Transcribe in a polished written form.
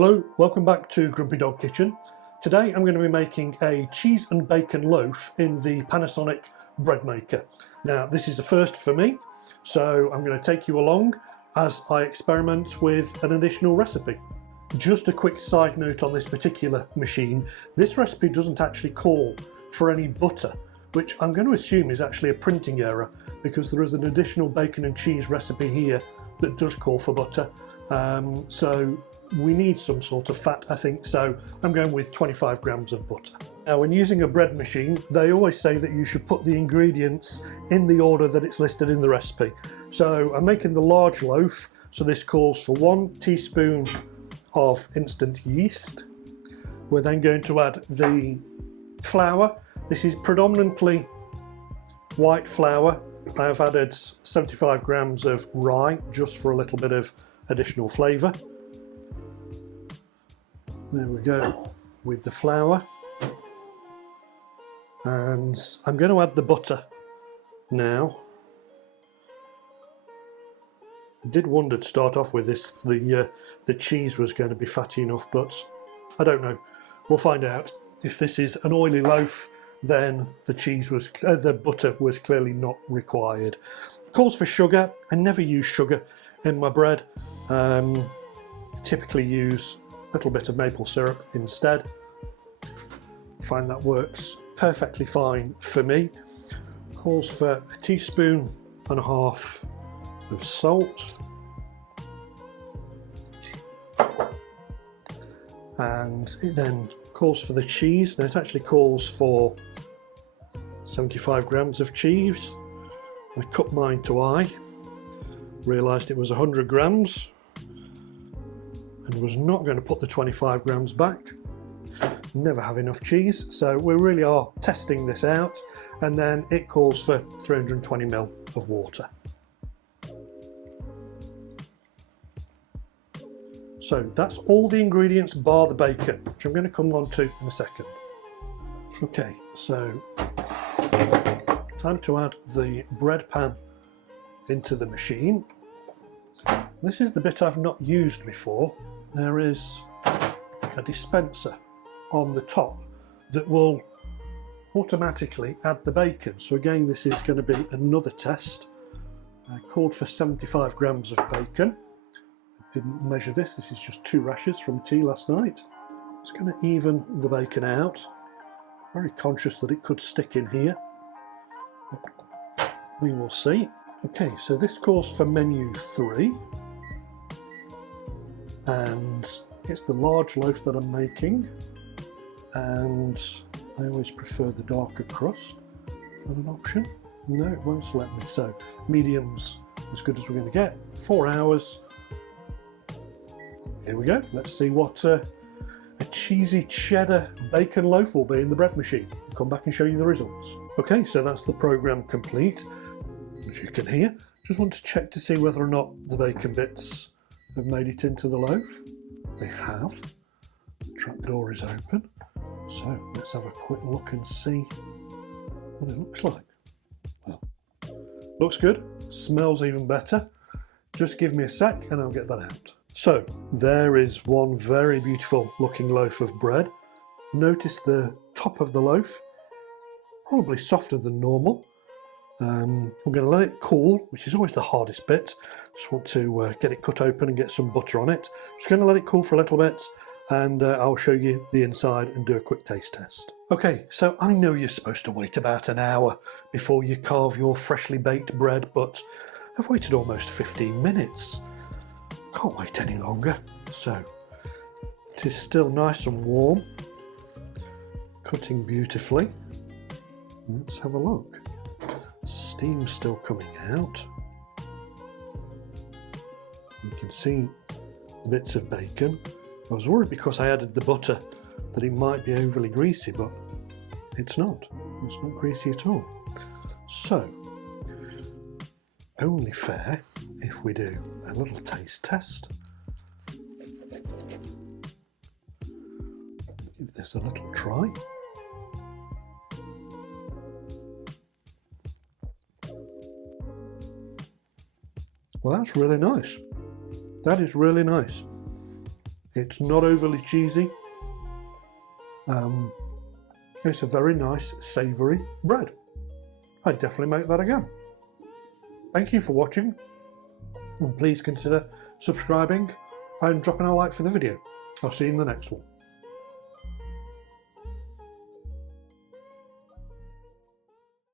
Hello, welcome back to Grumpy Dog Kitchen. Today I'm going to be making a cheese and bacon loaf in the Panasonic bread maker. Now this is a first for me, so I'm going to take you along as I experiment with an additional recipe. Just a quick side note on this particular machine, this recipe doesn't actually call for any butter, which I'm going to assume is actually a printing error because there is an additional bacon and cheese recipe here that does call for butter. So we need some sort of fat, I think, so I'm going with 25 grams of butter. Now when using a bread machine, they always say that you should put the ingredients in the order that it's listed in the recipe. So I'm making the large loaf, so this calls for 1 teaspoon of instant yeast. We're then going to add the flour. This is predominantly white flour. I have added 75 grams of rye just for a little bit of additional flavour. There we go with the flour, and I'm going to add the butter now. I did wonder to start off with this, the cheese was going to be fatty enough, but I don't know. We'll find out. If this is an oily loaf, then the butter was clearly not required. Calls for sugar. I never use sugar in my bread. Typically use a little bit of maple syrup instead. I find that works perfectly fine for me. Calls for a teaspoon and a half of salt, and it then calls for the cheese. Now it actually calls for 75 grams of cheese. I cut mine to I, realised it was 100 grams and was not going to put the 25 grams back. Never have enough cheese, so we really are testing this out. And then it calls for 320 ml of water. So that's all the ingredients bar the bacon, which I'm going to come on to in a second. Okay, so time to add the bread pan into the machine. This is the bit I've not used before. There is a dispenser on the top that will automatically add the bacon. So again, this is going to be another test. I called for 75 grams of bacon. I didn't measure this. This is just 2 rashers from tea last night. It's going to even the bacon out. Very conscious that it could stick in here. We will see. Okay, so this calls for menu 3. And it's the large loaf that I'm making, and I always prefer the darker crust. Is that an option? No, it won't select me. So medium's as good as we're going to get. 4 hours. Here we go. Let's see what a cheesy cheddar bacon loaf will be in the bread machine. I'll come back and show you the results. Okay, so that's the program complete. As you can hear, just want to check to see whether or not the bacon bits have made it into the loaf. They have. The trapdoor is open. So let's have a quick look and see what it looks like. Well, looks good. Smells even better. Just give me a sec and I'll get that out. So there is one very beautiful looking loaf of bread. Notice the top of the loaf, probably softer than normal. I'm going to let it cool, which is always the hardest bit. Just want to get it cut open and get some butter on it. Just going to let it cool for a little bit, and I'll show you the inside and do a quick taste test. Okay, so I know you're supposed to wait about an hour before you carve your freshly baked bread, but I've waited almost 15 minutes. Can't wait any longer. So it is still nice and warm, cutting beautifully. Let's have a look. Steam's still coming out. You can see the bits of bacon. I was worried because I added the butter that it might be overly greasy, but it's not. It's not greasy at all. So, only fair if we do a little taste test. Give this a little try. Well, that's really nice. That is really nice. It's not overly cheesy. It's a very nice savoury bread. I'd definitely make that again. Thank you for watching, and please consider subscribing and dropping a like for the video. I'll see you in the next one.